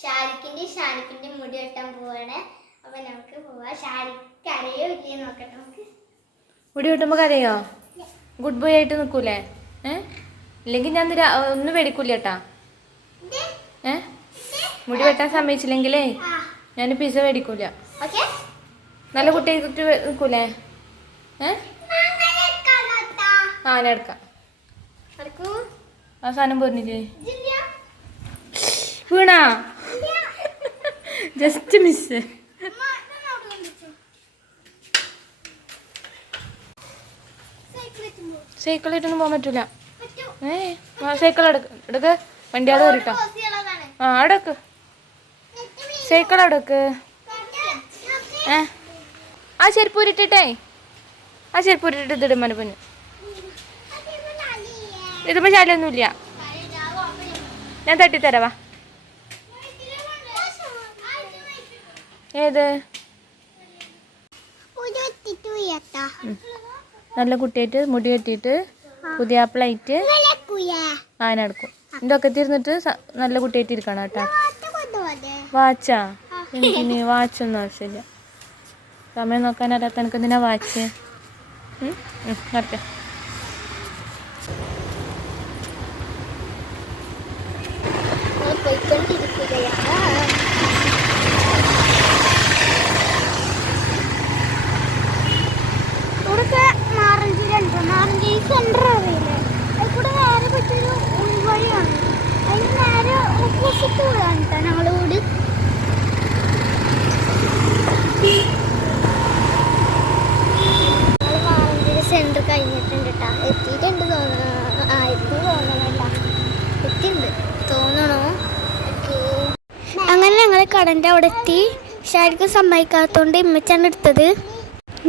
ഷാരിക്കിന്റെ ഷാരിക്കിന്റെ മുടി വെട്ടാൻ പോവാണ്. അപ്പൊ നമുക്ക് പോവാ. ഷാരിക്ക് അറിയോ ഇല്ലേ നോക്കട്ടെ നമുക്ക്. മുടി വെട്ടുമ്പോ കരയോ? ഗുഡ് ബോയ് ആയിട്ട് നിക്കൂലേ? ഏ? ഇല്ലെങ്കിൽ ഞാൻ ഒന്ന് മേടിക്കൂല കേട്ടാ ദേ, ഏ? മുടി വെട്ടാൻ സമ്മതിച്ചില്ലെങ്കിലേ ഞാൻ പിസ മേടിക്കൂല നല്ല കുട്ടിയായിട്ട് നിൽക്കൂലേ ഏ? ആ ഞാൻ എടുക്കാം. ആ സാധനം പോരുന്നില്ലേ വീണാ? ജസ്റ്റ് മിസ് സൈക്കിളായിട്ടൊന്നും പോകാൻ പറ്റൂല. ഏ സൈക്കിൾ എടുക്ക. എടുക്ക്. വണ്ടി ആൾ കയറിട്ടോ ആ അടക്ക്. സൈക്കിൾ എടുക്ക് ഏ ആ ചെരുപ്പ് ഉരുട്ടിട്ടേ ആ ചെരുപ്പ് ഉരുട്ടിട്ട് ഇതിടും മനപ്പൊന്ന് ഇതുമ്പോ ശാലൊന്നുമില്ല ഞാൻ തട്ടിത്തരവാ ഏത്. നല്ല കുട്ടിയായിട്ട് മുടി കെട്ടിയിട്ട് പുതിയ പ്ലേറ്റ് ആനടക്കും ഇതൊക്കെ തിരുന്നിട്ട് നല്ല കുട്ടിയായിട്ട് ഇരിക്കണം കേട്ടോ. വാച്ചാ എനിക്കിനി വാച്ചൊന്നും ആവശ്യമില്ല. സമയം നോക്കാൻ അറിയാത്ത എനിക്ക് എന്തിനാ വാച്ച് നടക്കാം. സെന്റർ കഴിഞ്ഞിട്ടുണ്ട് കേട്ടോ എത്തിയിട്ടുണ്ട് തോന്നുന്നു. ആയിരുന്നു തോന്നണ എത്തിയിട്ടുണ്ട്. തോന്നണോ? അങ്ങനെ ഞങ്ങൾ കടന്റെ അവിടെ എത്തി. ഷാരിക്ക് സമ്മതിക്കാത്തതുകൊണ്ട് ഇമ്മച്ചാണ് എടുത്തത്.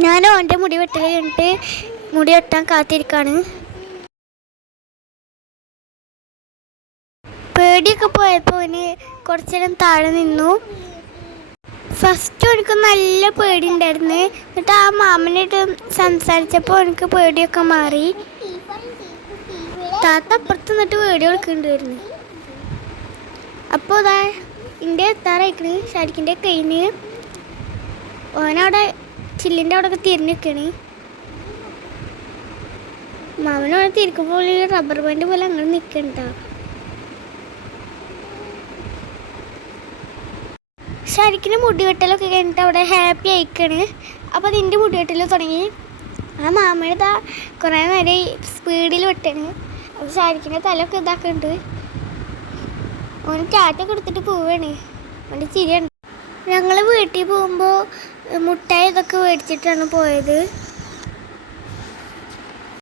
ഞാൻ ഓന്റെ മുടി വെട്ടൽ കഴിഞ്ഞിട്ട് മുടി വെട്ടാൻ കാത്തിരിക്കാണ്. പേടിയൊക്കെ പോയപ്പോൾ അവന് കുറച്ചു നേരം താഴെ നിന്നു. ഫസ്റ്റ് എനിക്ക് നല്ല പേടി ഉണ്ടായിരുന്നു. എന്നിട്ട് ആ മാമനായിട്ട് സംസാരിച്ചപ്പോൾ എനിക്ക് പേടിയൊക്കെ മാറി. താത്ത അപ്പുറത്ത് നിന്നിട്ട് വീഡിയോ വരുന്നു അപ്പോൾ അതാ എന്റെ എത്താറായിക്കണ്. ഷാരിക്കിന്റെ കയ്യിന് ഓനവിടെ ചില്ലിന്റെ അവിടെ ഒക്കെ തിരിഞ്ഞ് നിൽക്കണേ മാമനവിടെ തിരിക്കുമ്പോൾ റബ്ബർ ബാൻഡ് പോലെ അങ്ങനെ നിൽക്കണ്ട ശരിക്കും മുടി വെട്ടലൊക്കെ കഴിഞ്ഞിട്ട് അവിടെ ഹാപ്പി ആയിക്കാണ്. അപ്പോൾ അതിന്റെ മുടി വെട്ടൽ തുടങ്ങി. ആ മാമയുടെ കുറേ നേരം സ്പീഡിൽ വെട്ടണ്. അപ്പോൾ ശരിക്കിന്റെ തലയൊക്കെ ഇതാക്കുന്നുണ്ട് ഓന് ടാറ്റൊക്കെ എടുത്തിട്ട് പോവാണ്. അവന്റെ ചിരിയാണ് ഞങ്ങൾ വീട്ടിൽ പോകുമ്പോൾ മുട്ടായി ഇതൊക്കെ മേടിച്ചിട്ടാണ് പോയത്.